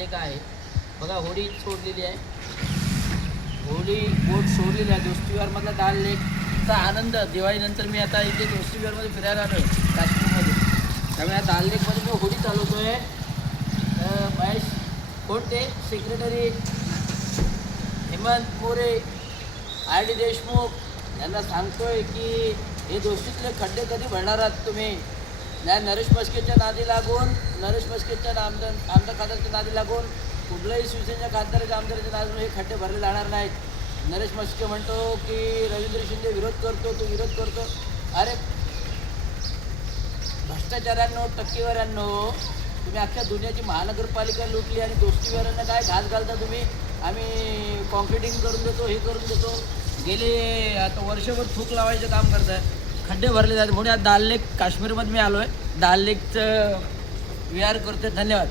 लेक आहे. बघा होडी सोडलेली आहे, होडी बोट सोडलेली आहे. दोस्तीविहारमधला दाल लेकचा आनंद दिवाळीनंतर मी आता इथे दोस्तीविहारमध्ये फिरायला आलो आहे काश्मीरमध्ये. त्यामुळे या दाल लेकमध्ये मी होडी चालवतो आहे. महेश कोणते सेक्रेटरी हेमंत मोरे, RD देशमुख यांना सांगतोय की हे दोस्तीतले खड्डे कधी भरणार आहात तुम्ही. नाही नरेश मस्केच्या नादी लागून, नरेश मस्केच्या आमदार खासदारच्या नादी लागून, कुठल्याही शिवसेनेच्या खासदाराच्या आमदाराच्या नादी लागून हे खड्डे भरले जाणार नाहीत. नरेश मस्के म्हणतो की रवींद्र शिंदे विरोध करतो, तो विरोध करतो. अरे भ्रष्टाचारांनो, टक्केवाऱ्यांनो, तुम्ही अख्ख्या दुनियाची महानगरपालिका लुटली आणि दोस्तीविहारांना काय घास घालता तुम्ही. आम्ही कॉन्क्रिटिंग करून देतो, हे करून देतो. गेले आता वर्षभर थूक लावायचं काम करत आहे, खड्डे भरले जातात. म्हणून आज दाल लेक काश्मीरमध्ये मी आलो आहे, दाल लेकचं विहार करतो. धन्यवाद.